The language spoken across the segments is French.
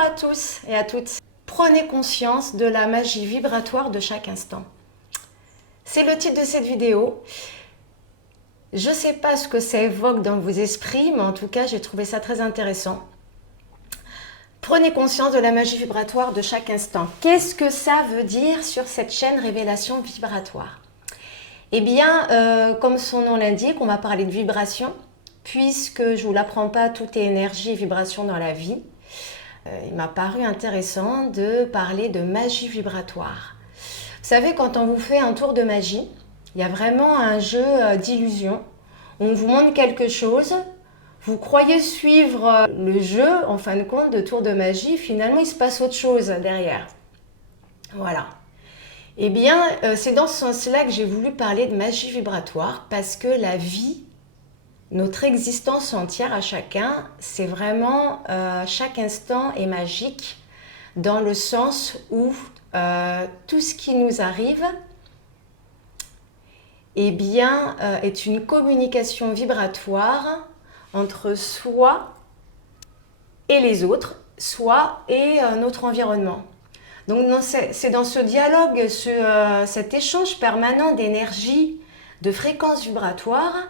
à tous et à toutes. Prenez conscience de la magie vibratoire de chaque instant. C'est le titre de cette vidéo. Je ne sais pas ce que ça évoque dans vos esprits, mais en tout cas, j'ai trouvé ça très intéressant. Prenez conscience de la magie vibratoire de chaque instant. Qu'est-ce que ça veut dire sur cette chaîne Révélation Vibratoire? Eh bien, comme son nom l'indique, on va parler de vibration, puisque je ne vous l'apprends pas, tout est énergie et vibration dans la vie. Il m'a paru intéressant de parler de magie vibratoire. Vous savez, quand on vous fait un tour de magie, il y a vraiment un jeu d'illusion. On vous montre quelque chose, vous croyez suivre le jeu, en fin de compte, de tour de magie, finalement il se passe autre chose derrière. Voilà. Eh bien, c'est dans ce sens-là que j'ai voulu parler de magie vibratoire, parce que la vie, notre existence entière à chacun, c'est vraiment, chaque instant est magique, dans le sens où tout ce qui nous arrive, eh bien, est une communication vibratoire entre soi et les autres, soi et notre environnement. Donc c'est dans ce dialogue, cet échange permanent d'énergie, de fréquences vibratoires,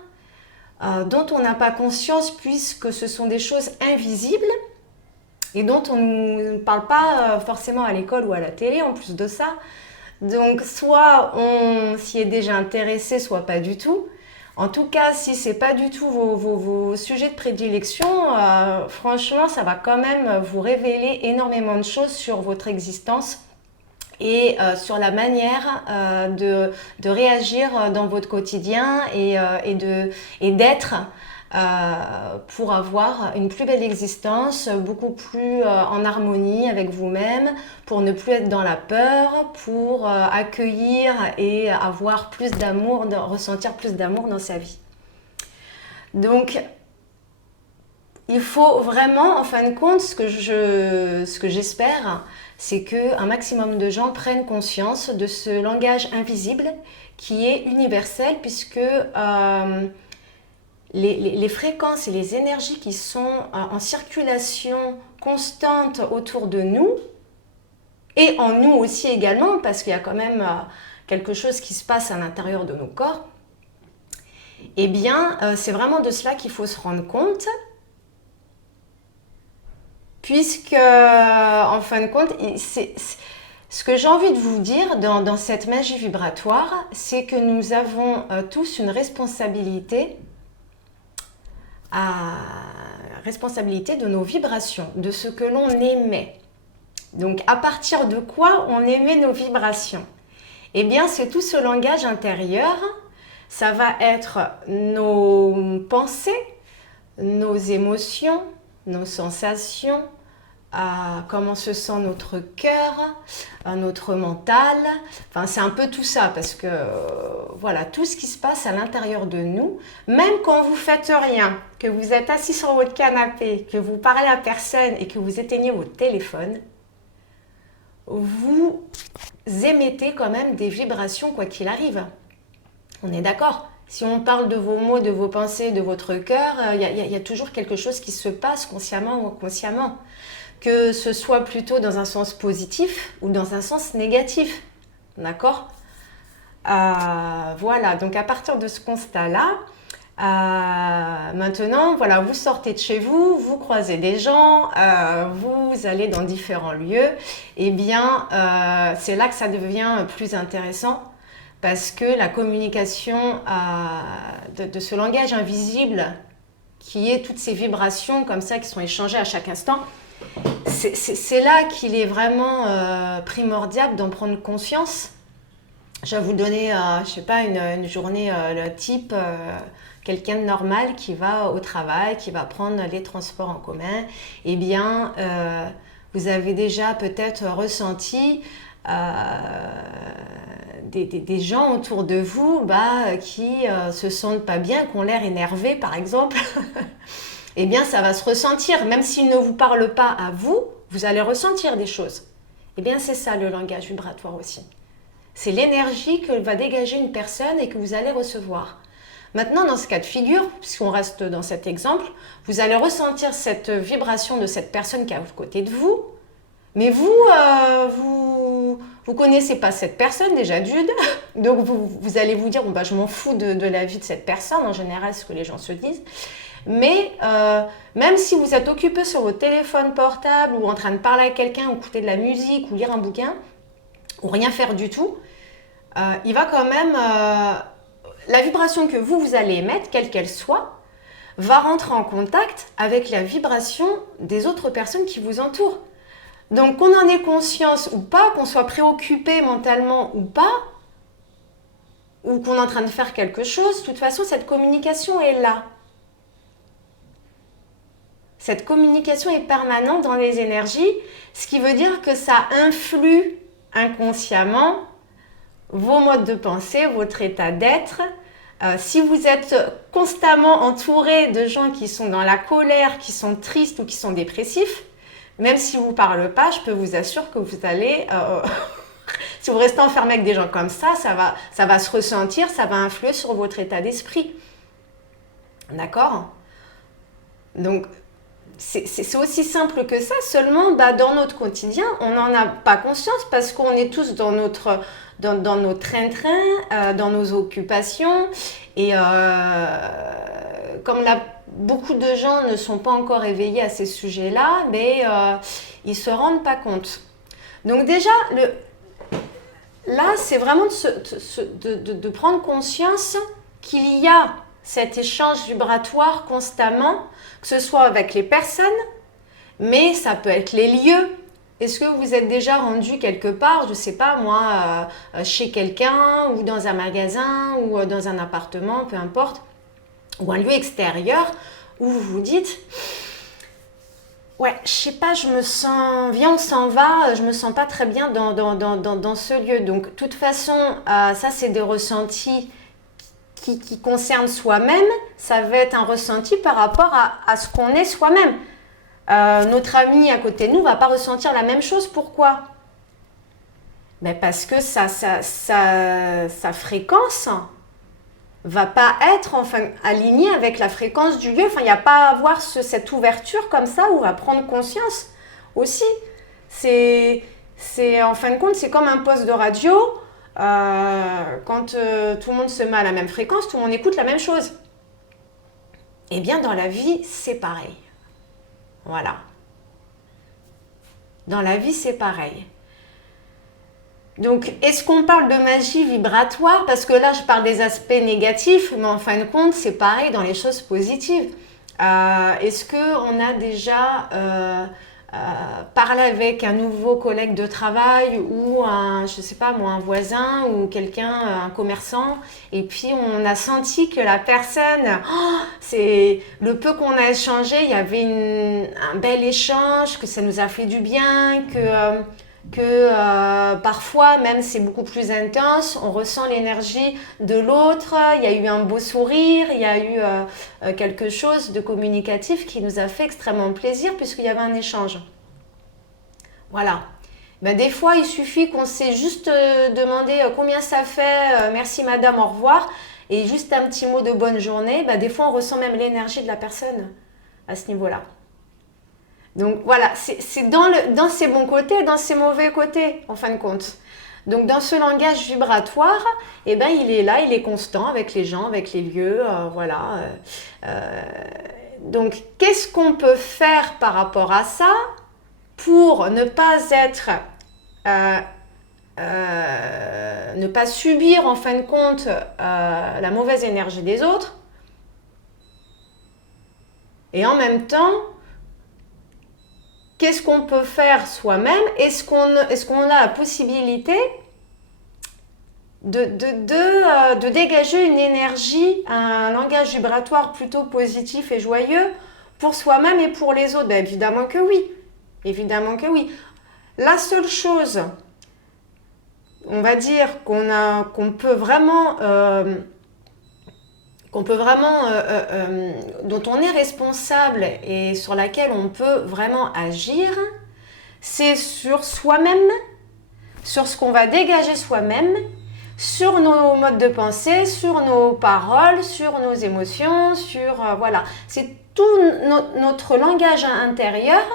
dont on n'a pas conscience puisque ce sont des choses invisibles et dont on ne parle pas forcément à l'école ou à la télé en plus de ça. Donc soit on s'y est déjà intéressé, soit pas du tout. En tout cas, si ce n'est pas du tout vos sujets de prédilection, franchement, ça va quand même vous révéler énormément de choses sur votre existence et sur la manière de réagir dans votre quotidien et d'être pour avoir une plus belle existence, beaucoup plus en harmonie avec vous-même, pour ne plus être dans la peur, pour accueillir et avoir plus d'amour, ressentir plus d'amour dans sa vie. Donc, il faut vraiment, en fin de compte, ce que j'espère, c'est qu'un maximum de gens prennent conscience de ce langage invisible qui est universel, puisque les fréquences et les énergies qui sont en circulation constante autour de nous, et en nous aussi également, parce qu'il y a quand même quelque chose qui se passe à l'intérieur de nos corps, eh bien, c'est vraiment de cela qu'il faut se rendre compte, puisque, en fin de compte, ce que j'ai envie de vous dire dans cette magie vibratoire, c'est que nous avons tous une responsabilité de nos vibrations, de ce que l'on émet. Donc, à partir de quoi on émet nos vibrations? Eh bien, c'est tout ce langage intérieur. Ça va être nos pensées, nos émotions, nos sensations, comment se sent notre cœur, notre mental. Enfin, c'est un peu tout ça, parce que voilà, tout ce qui se passe à l'intérieur de nous, même quand vous faites rien, que vous êtes assis sur votre canapé, que vous parlez à personne et que vous éteignez votre téléphone, vous émettez quand même des vibrations quoi qu'il arrive. On est d'accord? Si on parle de vos mots, de vos pensées, de votre cœur, il y a toujours quelque chose qui se passe consciemment ou inconsciemment. Que ce soit plutôt dans un sens positif ou dans un sens négatif. D'accord? Voilà, donc à partir de ce constat-là, maintenant, voilà, vous sortez de chez vous, vous croisez des gens, vous allez dans différents lieux, et bien, c'est là que ça devient plus intéressant, parce que la communication de ce langage invisible, qui est toutes ces vibrations comme ça qui sont échangées à chaque instant, c'est là qu'il est vraiment primordial d'en prendre conscience. Je vais vous donner, je sais pas, une journée type, quelqu'un de normal qui va au travail, qui va prendre les transports en commun. Eh bien, vous avez déjà peut-être ressenti des gens autour de vous qui se sentent pas bien, qui ont l'air énervés par exemple. Eh bien, ça va se ressentir. Même s'ils ne vous parlent pas à vous, vous allez ressentir des choses. Eh bien, c'est ça le langage vibratoire aussi. C'est l'énergie que va dégager une personne et que vous allez recevoir. Maintenant, dans ce cas de figure, puisqu'on reste dans cet exemple, vous allez ressentir cette vibration de cette personne qui est à côté de vous. Mais vous connaissez pas cette personne déjà d'une, donc vous allez vous dire, bon, bah, je m'en fous de la vie de cette personne, en général, c'est ce que les gens se disent. Mais même si vous êtes occupé sur votre téléphone portable ou en train de parler à quelqu'un ou écouter de la musique ou lire un bouquin ou rien faire du tout, il va quand même... la vibration que vous allez émettre, quelle qu'elle soit, va rentrer en contact avec la vibration des autres personnes qui vous entourent. Donc qu'on en ait conscience ou pas, qu'on soit préoccupé mentalement ou pas, ou qu'on est en train de faire quelque chose, de toute façon, cette communication est là. Cette communication est permanente dans les énergies, ce qui veut dire que ça influe inconsciemment vos modes de pensée, votre état d'être. Si vous êtes constamment entouré de gens qui sont dans la colère, qui sont tristes ou qui sont dépressifs, même si vous ne parlez pas, je peux vous assurer que vous allez... si vous restez enfermé avec des gens comme ça va se ressentir, ça va influer sur votre état d'esprit. D'accord? Donc, c'est aussi simple que ça, seulement dans notre quotidien, on n'en a pas conscience parce qu'on est tous dans notre train-train, dans nos occupations. Et comme beaucoup de gens ne sont pas encore éveillés à ces sujets-là, mais ils ne se rendent pas compte. Donc déjà, là, c'est vraiment de prendre conscience qu'il y a cet échange vibratoire constamment, que ce soit avec les personnes, mais ça peut être les lieux. Est-ce que vous êtes déjà rendu quelque part, je ne sais pas moi, chez quelqu'un, ou dans un magasin, ou dans un appartement, peu importe, ou un lieu extérieur, où vous vous dites... Ouais, je sais pas, je me sens... Viens, on s'en va, je me sens pas très bien dans ce lieu. Donc, de toute façon, ça, c'est des ressentis qui concernent soi-même. Ça va être un ressenti par rapport à ce qu'on est soi-même. Notre ami à côté de nous va pas ressentir la même chose. Pourquoi? Ben parce que sa fréquence va pas être alignée avec la fréquence du lieu. Enfin, il n'y a pas à avoir cette ouverture comme ça où on va prendre conscience aussi. C'est en fin de compte, c'est comme un poste de radio. Quand tout le monde se met à la même fréquence, tout le monde écoute la même chose. Eh bien, dans la vie, c'est pareil. Voilà. Dans la vie, c'est pareil. Donc, est-ce qu'on parle de magie vibratoire? Parce que là, je parle des aspects négatifs, mais en fin de compte, c'est pareil dans les choses positives. Est-ce qu'on a déjà parlé avec un nouveau collègue de travail ou je sais pas moi, un voisin ou quelqu'un, un commerçant, et puis on a senti que la personne, c'est le peu qu'on a échangé, il y avait un bel échange, que ça nous a fait du bien, que parfois même c'est beaucoup plus intense, on ressent l'énergie de l'autre, il y a eu un beau sourire, il y a eu quelque chose de communicatif qui nous a fait extrêmement plaisir puisqu'il y avait un échange. Voilà. Ben, des fois il suffit qu'on sait juste demander combien ça fait, merci madame, au revoir, et juste un petit mot de bonne journée, ben, des fois on ressent même l'énergie de la personne à ce niveau-là. Donc voilà, c'est dans ses bons côtés et dans ses mauvais côtés, en fin de compte. Donc dans ce langage vibratoire, eh ben, il est là, il est constant avec les gens, avec les lieux, voilà. Donc qu'est-ce qu'on peut faire par rapport à ça pour ne pas être... ne pas subir en fin de compte la mauvaise énergie des autres, et en même temps... Qu'est-ce qu'on peut faire soi-même? Est-ce qu'on a la possibilité de dégager une énergie, un langage vibratoire plutôt positif et joyeux pour soi-même et pour les autres? Ben, évidemment que oui. Évidemment que oui. La seule chose, on va dire, qu'on peut vraiment... dont on est responsable et sur laquelle on peut vraiment agir, c'est sur soi-même, sur ce qu'on va dégager soi-même, sur nos modes de pensée, sur nos paroles, sur nos émotions, voilà. C'est tout notre langage intérieur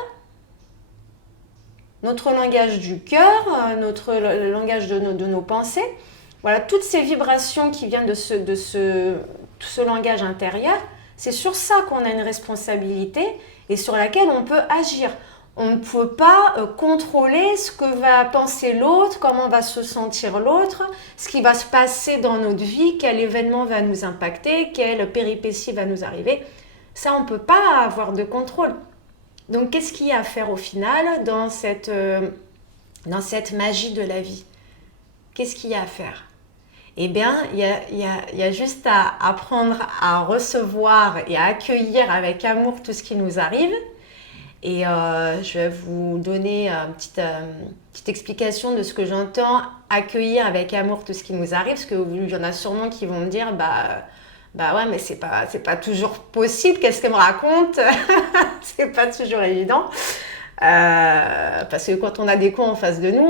notre langage du cœur, le langage de nos pensées. Voilà, toutes ces vibrations qui viennent de ce langage intérieur, c'est sur ça qu'on a une responsabilité et sur laquelle on peut agir. On ne peut pas contrôler ce que va penser l'autre, comment va se sentir l'autre, ce qui va se passer dans notre vie, quel événement va nous impacter, quelle péripétie va nous arriver. Ça, on ne peut pas avoir de contrôle. Donc, qu'est-ce qu'il y a à faire au final dans cette magie de la vie? Qu'est-ce qu'il y a à faire? Eh bien, il y a juste à apprendre à recevoir et à accueillir avec amour tout ce qui nous arrive. Et je vais vous donner une petite explication de ce que j'entends accueillir avec amour tout ce qui nous arrive, parce qu'il y en a sûrement qui vont me dire bah ouais, mais c'est pas toujours possible, qu'est-ce qu'elle me raconte? C'est pas toujours évident. Parce que quand on a des cons en face de nous,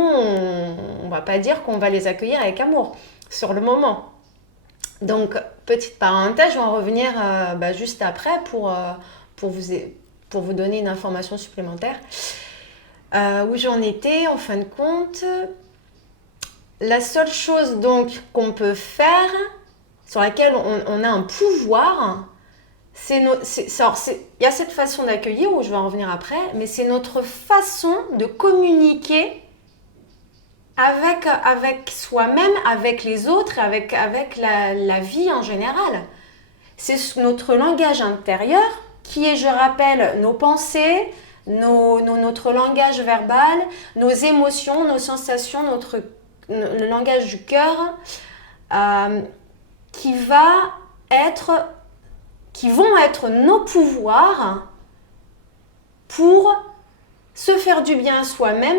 on va pas dire qu'on va les accueillir avec amour sur le moment. Donc, petite parenthèse, je vais en revenir juste après pour vous donner une information supplémentaire. Où j'en étais, en fin de compte, la seule chose donc qu'on peut faire, sur laquelle on a un pouvoir, il y a cette façon d'accueillir, où je vais en revenir après, mais c'est notre façon de communiquer avec soi-même, avec les autres, avec la vie en général. C'est notre langage intérieur qui est, je rappelle, nos pensées, notre langage verbal, nos émotions, nos sensations, le langage du cœur, qui vont être nos pouvoirs pour se faire du bien à soi-même,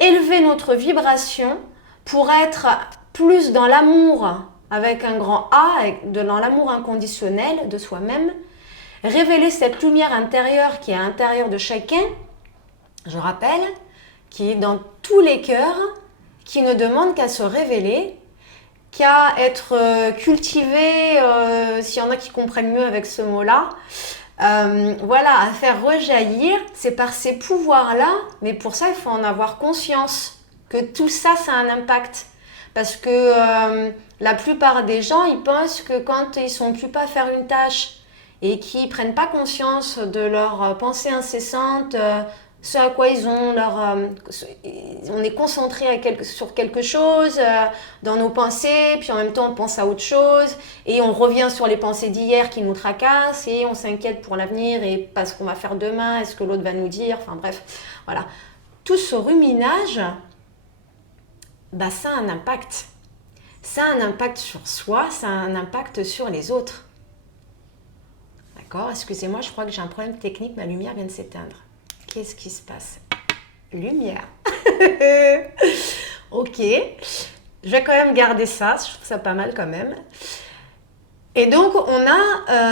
élever notre vibration pour être plus dans l'amour avec un grand A, dans l'amour inconditionnel de soi-même, révéler cette lumière intérieure qui est à l'intérieur de chacun, je rappelle, qui est dans tous les cœurs, qui ne demande qu'à se révéler, qu'à être cultivé, s'il y en a qui comprennent mieux avec ce mot-là, voilà, à faire rejaillir, c'est par ces pouvoirs-là, mais pour ça, il faut en avoir conscience, que tout ça, ça a un impact. Parce que la plupart des gens, ils pensent que quand ils ne sont plus pas faire une tâche et qu'ils ne prennent pas conscience de leurs pensées incessantes, ce à quoi ils ont on est concentré sur quelque chose dans nos pensées, puis en même temps on pense à autre chose et on revient sur les pensées d'hier qui nous tracassent et on s'inquiète pour l'avenir et pas ce qu'on va faire demain, est-ce que l'autre va nous dire, enfin bref, voilà. Tout ce ruminage, ça a un impact. Ça a un impact sur soi, ça a un impact sur les autres. D'accord? Excusez-moi, je crois que j'ai un problème technique, ma lumière vient de s'éteindre. Qu'est-ce qui se passe? Lumière. Ok. Je vais quand même garder ça. Je trouve ça pas mal quand même. Et donc,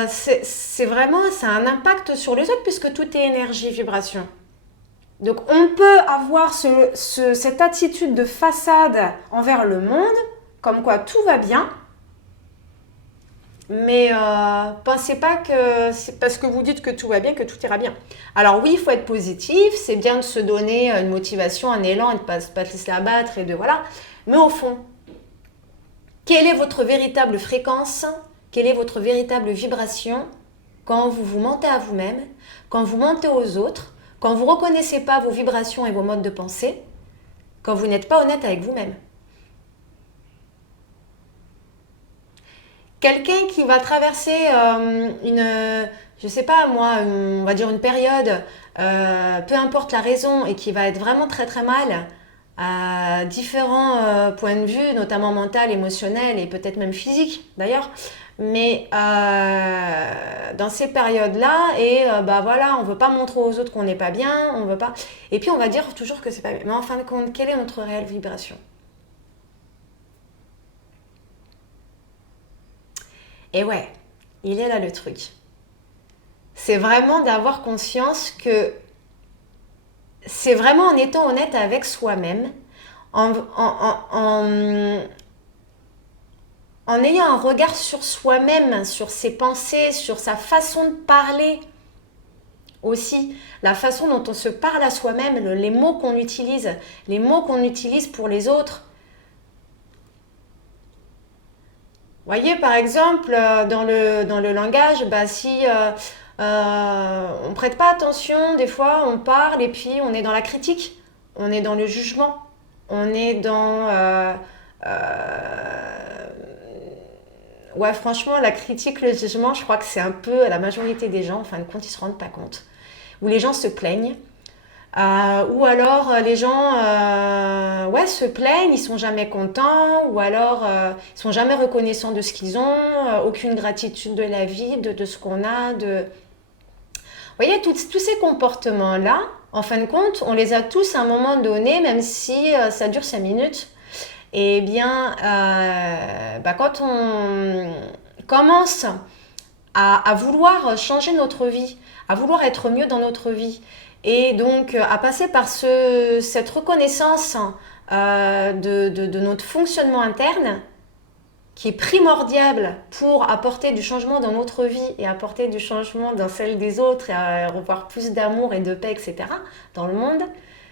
c'est vraiment, ça a un impact sur les autres puisque tout est énergie, vibration. Donc, on peut avoir cette attitude de façade envers le monde, comme quoi tout va bien. Mais pensez pas que c'est parce que vous dites que tout va bien que tout ira bien. Alors oui, il faut être positif, c'est bien de se donner une motivation, un élan et de ne pas se laisser abattre et de voilà. Mais au fond, quelle est votre véritable fréquence? Quelle est votre véritable vibration quand vous vous mentez à vous-même, quand vous mentez aux autres, quand vous ne reconnaissez pas vos vibrations et vos modes de pensée, quand vous n'êtes pas honnête avec vous-même? Quelqu'un qui va traverser je sais pas moi, on va dire une période, peu importe la raison, et qui va être vraiment très très mal à différents points de vue, notamment mental, émotionnel et peut-être même physique d'ailleurs. Mais dans ces périodes-là, et voilà, on veut pas montrer aux autres qu'on n'est pas bien, on veut pas. Et puis on va dire toujours que c'est pas bien. Mais en fin de compte, quelle est notre réelle vibration? Et ouais, il est là le truc. C'est vraiment d'avoir conscience que c'est vraiment en étant honnête avec soi-même, en ayant un regard sur soi-même, sur ses pensées, sur sa façon de parler, aussi. La façon dont on se parle à soi-même, les mots qu'on utilise pour les autres. Vous voyez, par exemple, dans le langage, si on ne prête pas attention, des fois on parle et puis on est dans la critique, on est dans le jugement, on est dans... ouais, franchement, la critique, le jugement, je crois que c'est un peu la majorité des gens, en fin de compte, ils ne se rendent pas compte. Où les gens se plaignent. Ou alors les gens ouais, se plaignent, ils sont jamais contents, ou alors ils sont jamais reconnaissants de ce qu'ils ont, aucune gratitude de la vie, de ce qu'on a. Vous voyez, tous ces comportements-là, en fin de compte, on les a tous à un moment donné, même si ça dure 5 minutes. Et bien, quand on commence à vouloir changer notre vie, à vouloir être mieux dans notre vie, et donc à passer par cette reconnaissance de notre fonctionnement interne, qui est primordial pour apporter du changement dans notre vie et apporter du changement dans celle des autres et avoir plus d'amour et de paix, etc. dans le monde,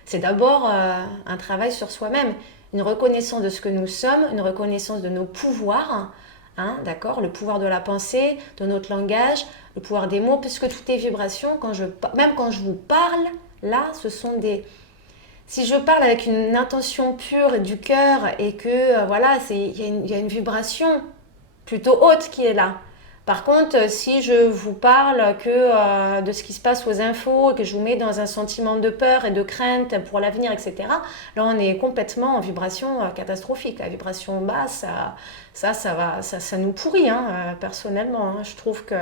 c'est d'abord un travail sur soi-même, une reconnaissance de ce que nous sommes, une reconnaissance de nos pouvoirs, hein, d'accord, le pouvoir de la pensée, de notre langage, le pouvoir des mots, puisque tout est vibration. Même quand je vous parle, là, ce sont des... Si je parle avec une intention pure et du cœur et que, voilà, il y a une vibration plutôt haute qui est là. Par contre, si je vous parle que de ce qui se passe aux infos, que je vous mets dans un sentiment de peur et de crainte pour l'avenir, etc., là, on est complètement en vibration catastrophique. La vibration basse, ça nous pourrit, hein, personnellement. Hein. Je trouve que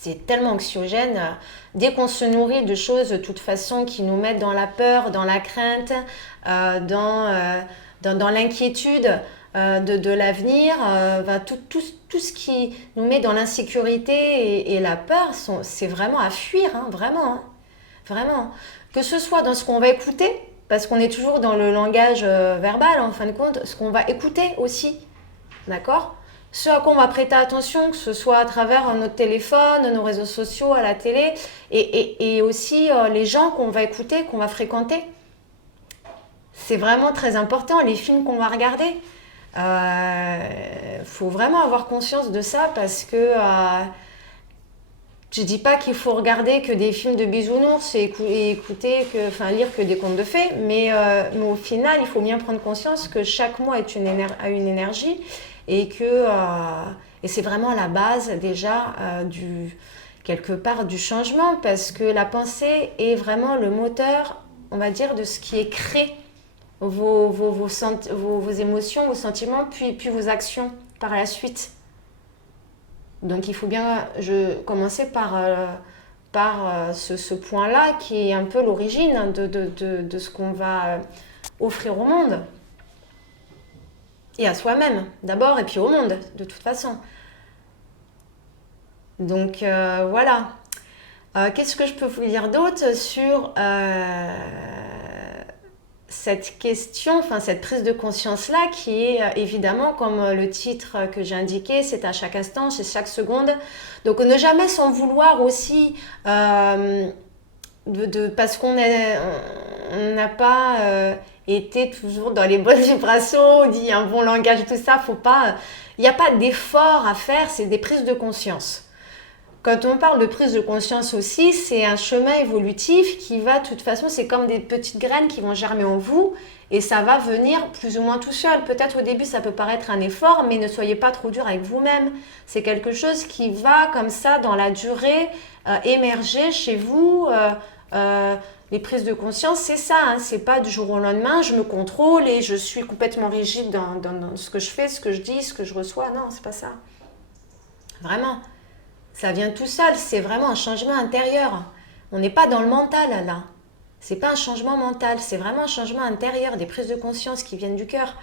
c'est tellement anxiogène. Dès qu'on se nourrit de choses, de toute façon, qui nous mettent dans la peur, dans la crainte, dans l'inquiétude de l'avenir, tout ce qui nous met dans l'insécurité et la peur, c'est vraiment à fuir, hein, vraiment, hein, vraiment. Que ce soit dans ce qu'on va écouter, parce qu'on est toujours dans le langage verbal, en fin de compte, ce qu'on va écouter aussi, d'accord ? Ce à quoi on va prêter attention, que ce soit à travers notre téléphone, nos réseaux sociaux, à la télé, et aussi les gens qu'on va écouter, qu'on va fréquenter. C'est vraiment très important, les films qu'on va regarder. Faut vraiment avoir conscience de ça parce que je dis pas qu'il faut regarder que des films de bisounours et lire que des contes de fées, mais au final, il faut bien prendre conscience que chaque mot a une énergie et c'est vraiment la base déjà quelque part du changement, parce que la pensée est vraiment le moteur, on va dire, de ce qui est créé. Vos émotions, vos sentiments, puis vos actions par la suite. Donc il faut bien commencer par ce point-là qui est un peu l'origine de ce qu'on va offrir au monde. Et à soi-même d'abord, et puis au monde, de toute façon. Donc voilà. Qu'est-ce que je peux vous dire d'autre sur... cette question, enfin cette prise de conscience-là qui est évidemment, comme le titre que j'ai indiqué, c'est à chaque instant, c'est chaque seconde. Donc ne jamais s'en vouloir aussi parce qu'on n'a pas été toujours dans les bonnes vibrations, dit un bon langage, tout ça, il n'y a pas d'effort à faire, c'est des prises de conscience. Quand on parle de prise de conscience aussi, c'est un chemin évolutif qui va, de toute façon, c'est comme des petites graines qui vont germer en vous et ça va venir plus ou moins tout seul. Peut-être au début, ça peut paraître un effort, mais ne soyez pas trop dur avec vous-même. C'est quelque chose qui va, comme ça, dans la durée, émerger chez vous. Les prises de conscience, c'est ça, hein, c'est pas du jour au lendemain, je me contrôle et je suis complètement rigide dans ce que je fais, ce que je dis, ce que je reçois. Non, c'est pas ça. Vraiment. Ça vient tout seul, c'est vraiment un changement intérieur. On n'est pas dans le mental là. C'est pas un changement mental, c'est vraiment un changement intérieur, des prises de conscience qui viennent du cœur.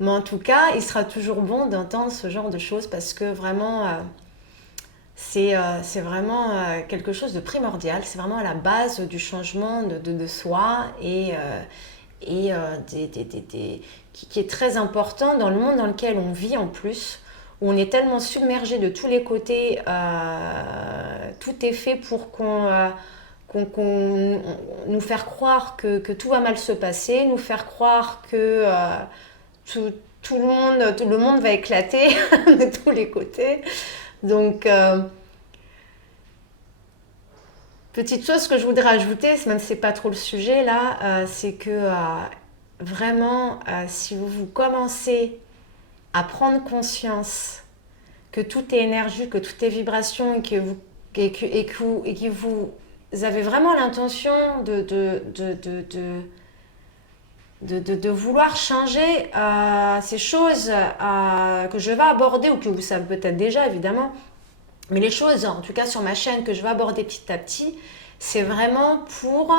Mais en tout cas, il sera toujours bon d'entendre ce genre de choses parce que vraiment, c'est vraiment quelque chose de primordial. C'est vraiment à la base du changement de soi et qui est très important dans le monde dans lequel on vit en plus, où on est tellement submergé de tous les côtés, tout est fait pour nous faire croire que tout va mal se passer, nous faire croire que tout le monde va éclater de tous les côtés. Donc, petite chose que je voudrais ajouter, même si c'est pas trop le sujet là, c'est que vraiment, si vous commencez à prendre conscience que tout est énergie, que tout est vibration et que vous avez vraiment l'intention de vouloir changer ces choses que je vais aborder ou que vous savez peut-être déjà évidemment, mais les choses, en tout cas sur ma chaîne, que je vais aborder petit à petit, c'est vraiment pour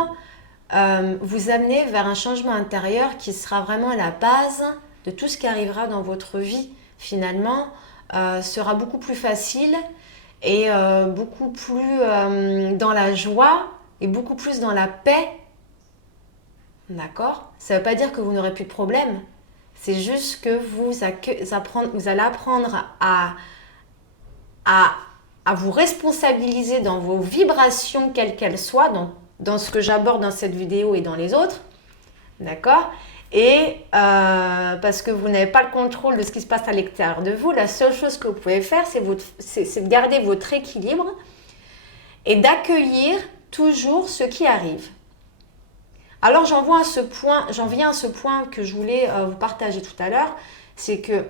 vous amener vers un changement intérieur qui sera vraiment la base de tout ce qui arrivera dans votre vie finalement, sera beaucoup plus facile et beaucoup plus dans la joie et beaucoup plus dans la paix. D'accord? Ça ne veut pas dire que vous n'aurez plus de problème. C'est juste que vous allez apprendre à vous responsabiliser dans vos vibrations, quelles qu'elles soient, dans ce que j'aborde dans cette vidéo et dans les autres. D'accord? Et parce que vous n'avez pas le contrôle de ce qui se passe à l'extérieur de vous, la seule chose que vous pouvez faire, c'est de garder votre équilibre et d'accueillir toujours ce qui arrive. Alors j'en viens à ce point que je voulais vous partager tout à l'heure, c'est que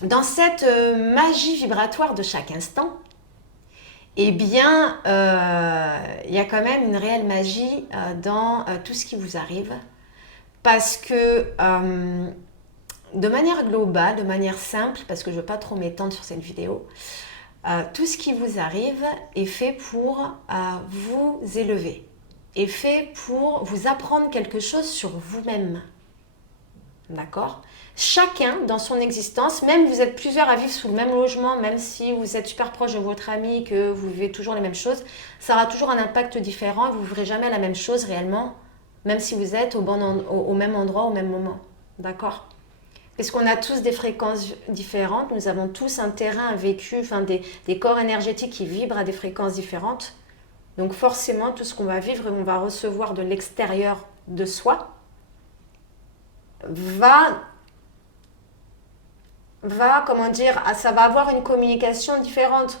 dans cette magie vibratoire de chaque instant, eh bien, il y a quand même une réelle magie dans tout ce qui vous arrive. Parce que de manière globale, de manière simple, parce que je ne veux pas trop m'étendre sur cette vidéo, tout ce qui vous arrive est fait pour vous élever, est fait pour vous apprendre quelque chose sur vous-même. D'accord? Chacun dans son existence, même vous êtes plusieurs à vivre sous le même logement, même si vous êtes super proche de votre ami, que vous vivez toujours les mêmes choses, ça aura toujours un impact différent, vous ne vivrez jamais la même chose réellement, même si vous êtes au même endroit, au même moment. D'accord? Parce qu'on a tous des fréquences différentes, nous avons tous un terrain, un vécu, enfin des corps énergétiques qui vibrent à des fréquences différentes. Donc forcément, tout ce qu'on va vivre et on va recevoir de l'extérieur de soi comment dire, ça va avoir une communication différente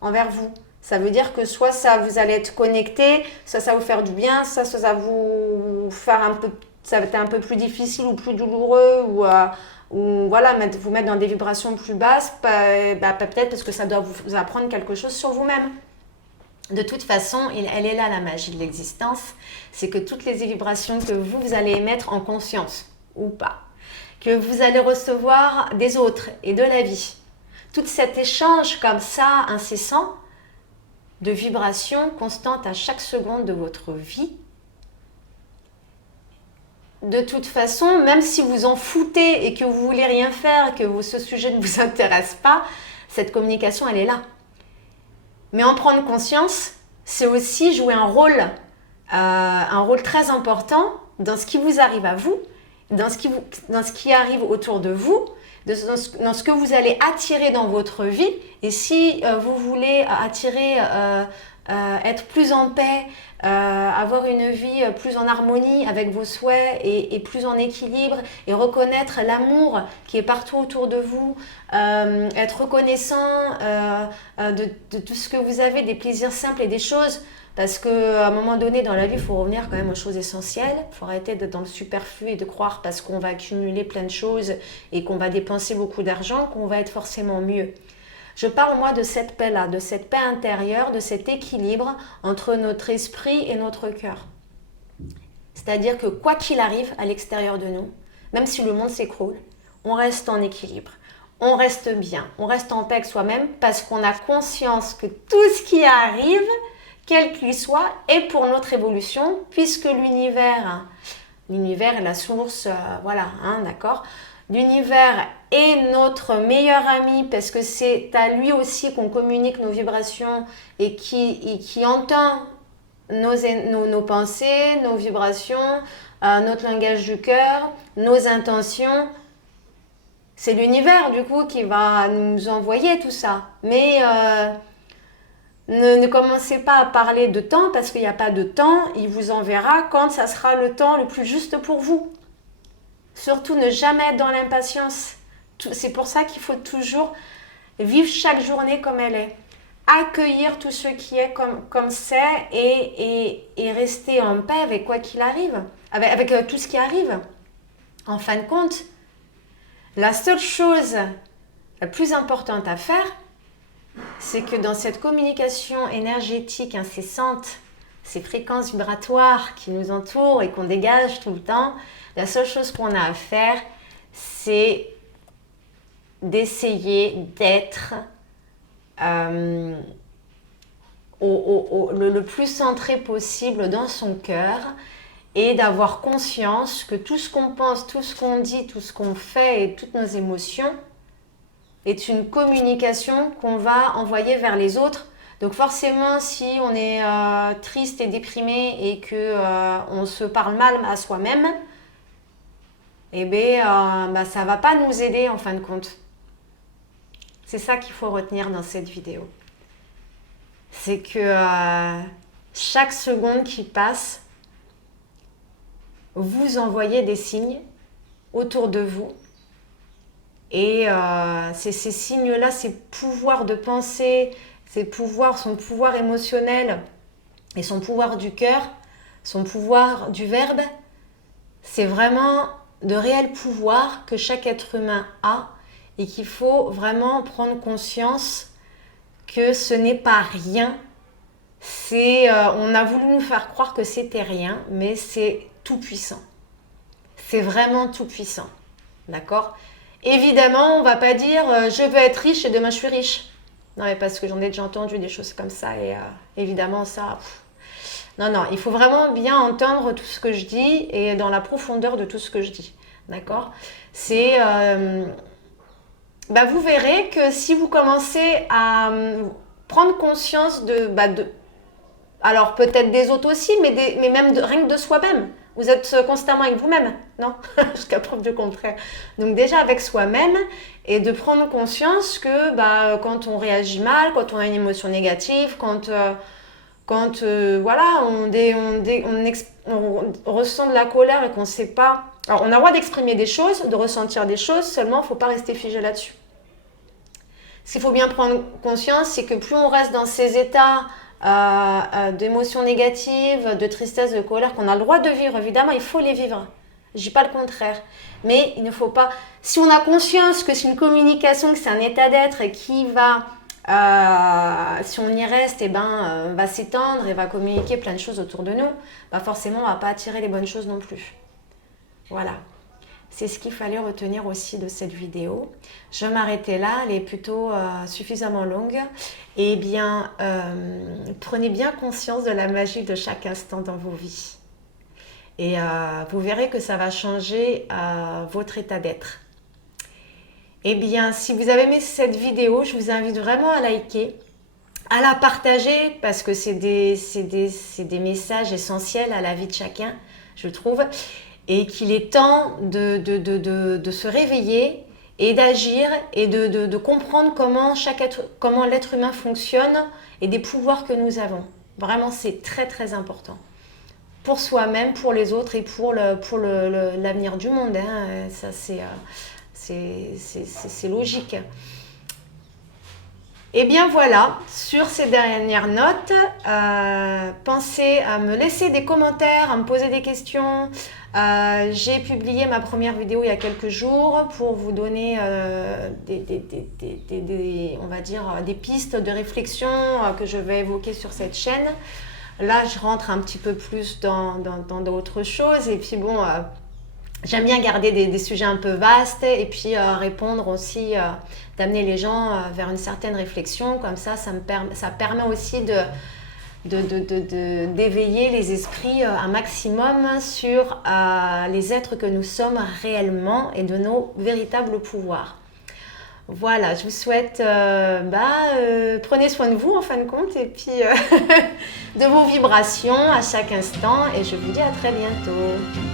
envers vous. Ça veut dire que soit vous allez être connecté, soit ça va vous faire du bien, soit ça va vous faire ça va être un peu plus difficile ou plus douloureux ou voilà, vous mettre dans des vibrations plus basses, peut-être parce que ça doit vous apprendre quelque chose sur vous-même. De toute façon, elle est là la magie de l'existence, c'est que toutes les vibrations que vous allez émettre en conscience ou pas, que vous allez recevoir des autres et de la vie, tout cet échange comme ça, incessant, de vibrations constantes à chaque seconde de votre vie. De toute façon, même si vous en foutez et que vous voulez rien faire, que ce sujet ne vous intéresse pas, cette communication, elle est là. Mais en prendre conscience, c'est aussi jouer un rôle très important dans ce qui vous arrive à vous, dans ce qui arrive autour de vous, dans ce que vous allez attirer dans votre vie. Et si vous voulez attirer, être plus en paix, avoir une vie plus en harmonie avec vos souhaits et plus en équilibre et reconnaître l'amour qui est partout autour de vous, être reconnaissant de tout ce que vous avez, des plaisirs simples et des choses. Parce qu'à un moment donné dans la vie, il faut revenir quand même aux choses essentielles. Il faut arrêter d'être dans le superflu et de croire parce qu'on va accumuler plein de choses et qu'on va dépenser beaucoup d'argent qu'on va être forcément mieux. Je parle moi de cette paix-là, de cette paix intérieure, de cet équilibre entre notre esprit et notre cœur. C'est-à-dire que quoi qu'il arrive à l'extérieur de nous, même si le monde s'écroule, on reste en équilibre. On reste bien, on reste en paix avec soi-même parce qu'on a conscience que tout ce qui arrive, quel qu'il soit, est pour notre évolution, puisque l'univers est la source, d'accord, l'univers est notre meilleur ami parce que c'est à lui aussi qu'on communique nos vibrations et qui entend nos pensées, nos vibrations, notre langage du cœur, nos intentions. c'est l'univers du coup qui va nous envoyer tout ça. Mais ne commencez pas à parler de temps parce qu'il n'y a pas de temps. Il vous enverra quand ça sera le temps le plus juste pour vous. Surtout ne jamais être dans l'impatience. C'est pour ça qu'il faut toujours vivre chaque journée comme elle est. Accueillir tout ce qui est comme c'est et rester en paix avec quoi qu'il arrive, avec tout ce qui arrive. En fin de compte, la seule chose la plus importante à faire, c'est que dans cette communication énergétique incessante, ces fréquences vibratoires qui nous entourent et qu'on dégage tout le temps, la seule chose qu'on a à faire, c'est d'essayer d'être le plus centré possible dans son cœur et d'avoir conscience que tout ce qu'on pense, tout ce qu'on dit, tout ce qu'on fait et toutes nos émotions est une communication qu'on va envoyer vers les autres. Donc forcément, si on est triste et déprimé et qu'on se parle mal à soi-même, eh bien, ça ne va pas nous aider en fin de compte. C'est ça qu'il faut retenir dans cette vidéo. C'est que chaque seconde qui passe, vous envoyez des signes autour de vous. Et c'est ces signes-là, ces pouvoirs de pensée, son pouvoir émotionnel et son pouvoir du cœur, son pouvoir du verbe, c'est vraiment de réels pouvoirs que chaque être humain a et qu'il faut vraiment prendre conscience que ce n'est pas rien. On a voulu nous faire croire que c'était rien, mais c'est tout puissant. C'est vraiment tout puissant. D'accord ? Évidemment, on ne va pas dire je veux être riche et demain je suis riche. Non, mais parce que j'en ai déjà entendu des choses comme ça et évidemment ça... Non, il faut vraiment bien entendre tout ce que je dis et dans la profondeur de tout ce que je dis. D'accord ? C'est... vous verrez que si vous commencez à prendre conscience alors peut-être des autres aussi, mais même rien que de soi-même. Vous êtes constamment avec vous-même, non? Jusqu'à preuve du contraire. Donc déjà avec soi-même et de prendre conscience que quand on réagit mal, quand on a une émotion négative, quand on ressent de la colère et qu'on ne sait pas... Alors on a le droit d'exprimer des choses, de ressentir des choses, seulement il ne faut pas rester figé là-dessus. Ce qu'il faut bien prendre conscience, c'est que plus on reste dans ces états d'émotions négatives, de tristesse, de colère, qu'on a le droit de vivre, évidemment, il faut les vivre. Je ne dis pas le contraire. Mais il ne faut pas... Si on a conscience que c'est une communication, que c'est un état d'être et qui va... si on y reste, va s'étendre et va communiquer plein de choses autour de nous, forcément, on ne va pas attirer les bonnes choses non plus. Voilà. C'est ce qu'il fallait retenir aussi de cette vidéo. Je vais m'arrêter là, elle est plutôt suffisamment longue. Eh bien, prenez bien conscience de la magie de chaque instant dans vos vies. Et vous verrez que ça va changer votre état d'être. Eh bien, si vous avez aimé cette vidéo, je vous invite vraiment à liker, à la partager parce que c'est des messages essentiels à la vie de chacun, je trouve. Et qu'il est temps de se réveiller et d'agir et de comprendre comment l'être humain fonctionne et des pouvoirs que nous avons. Vraiment, c'est très très important. Pour soi-même, pour les autres et pour l'avenir du monde. Hein. Ça, c'est logique. Et bien voilà, sur ces dernières notes, pensez à me laisser des commentaires, à me poser des questions. J'ai publié ma première vidéo il y a quelques jours pour vous donner on va dire, des pistes de réflexion que je vais évoquer sur cette chaîne. Là, je rentre un petit peu plus dans d'autres choses et puis bon... J'aime bien garder des sujets un peu vastes et puis répondre aussi, d'amener les gens vers une certaine réflexion. Comme ça permet aussi d'éveiller les esprits un maximum sur les êtres que nous sommes réellement et de nos véritables pouvoirs. Voilà, je vous souhaite, prenez soin de vous en fin de compte et puis de vos vibrations à chaque instant et je vous dis à très bientôt.